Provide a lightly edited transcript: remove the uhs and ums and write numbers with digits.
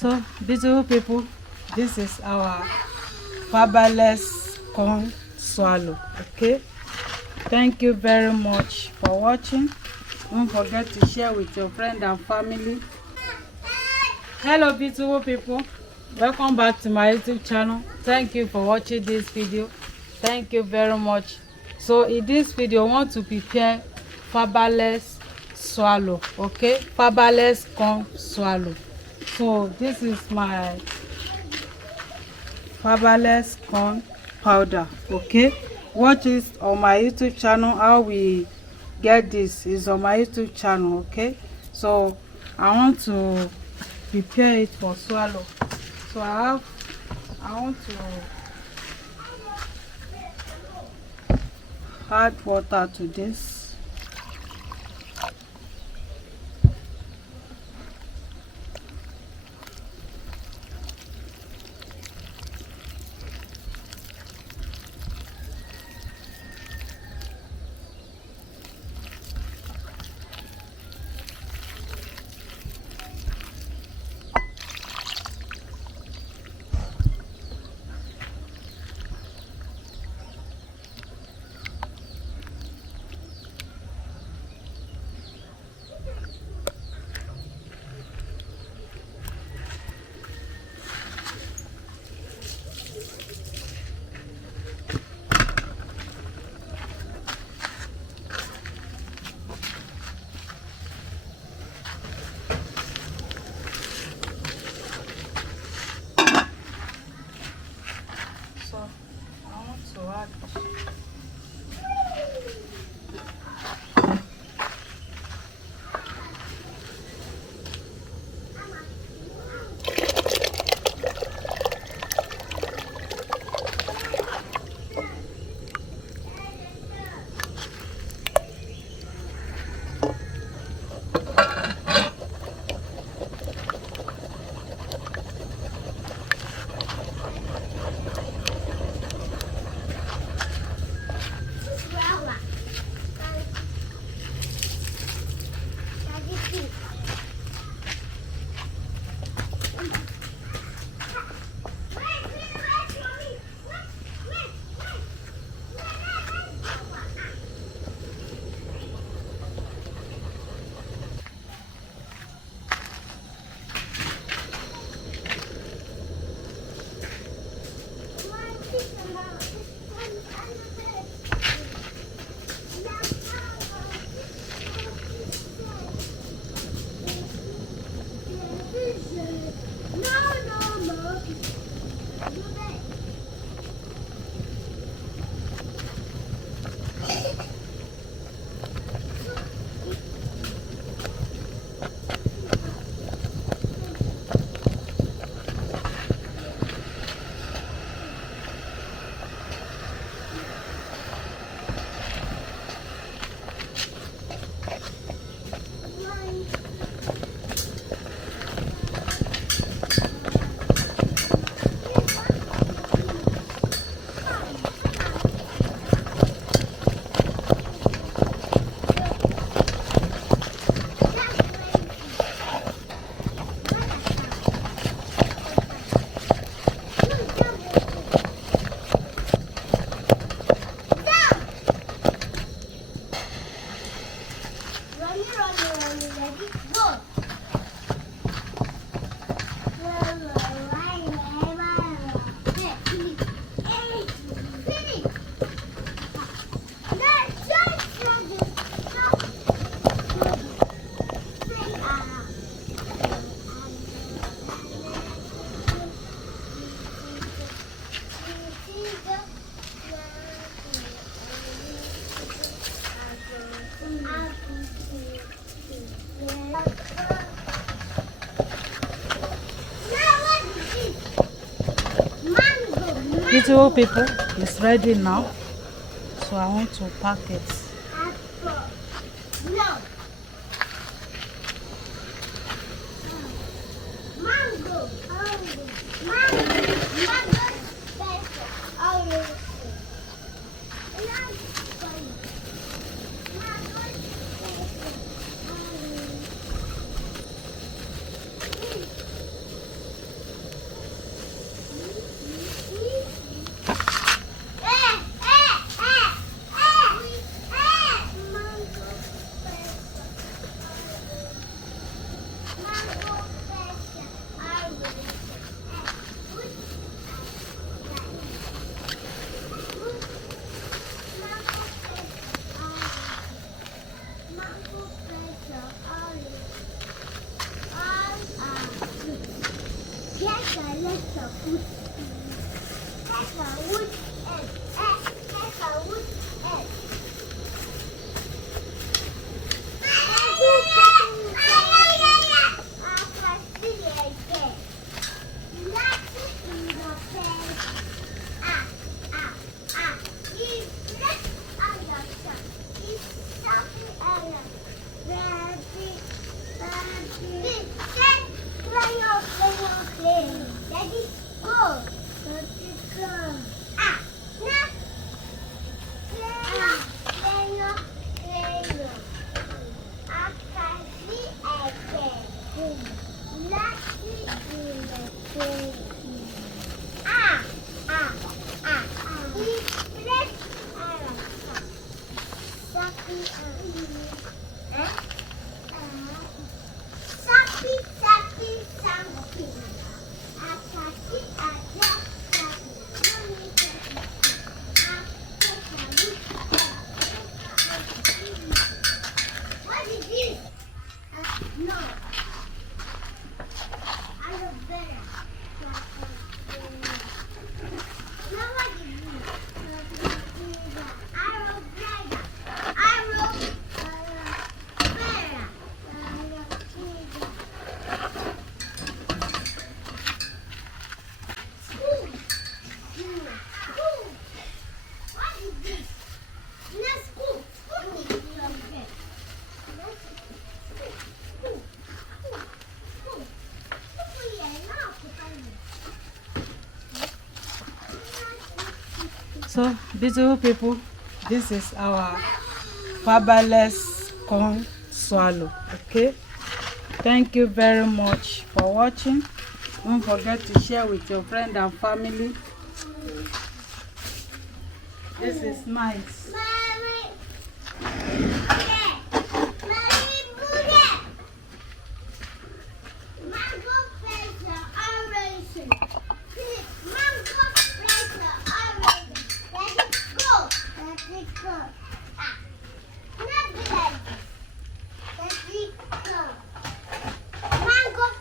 So, beautiful people, this is our fabulous corn swallow. Okay, thank you very much for watching. Don't forget to share with your friend and family. Hello beautiful people, welcome back to my YouTube channel. Thank you for watching this video. Thank you very much. So in this video I want to prepare fabulous swallow. Okay, fabulous corn swallow. So this is my fabulous corn powder. Okay, watch it on my YouTube channel. How we get this is on my YouTube channel. Okay, so I want to prepare it for swallow. So I want to add water to this. So I want to add beautiful people. It's ready now. So I want to pack it. So, beautiful people, this is our fiberless corn swallow. Okay, thank you very much for watching. Don't forget to share with your friend and family. This is nice. Mango,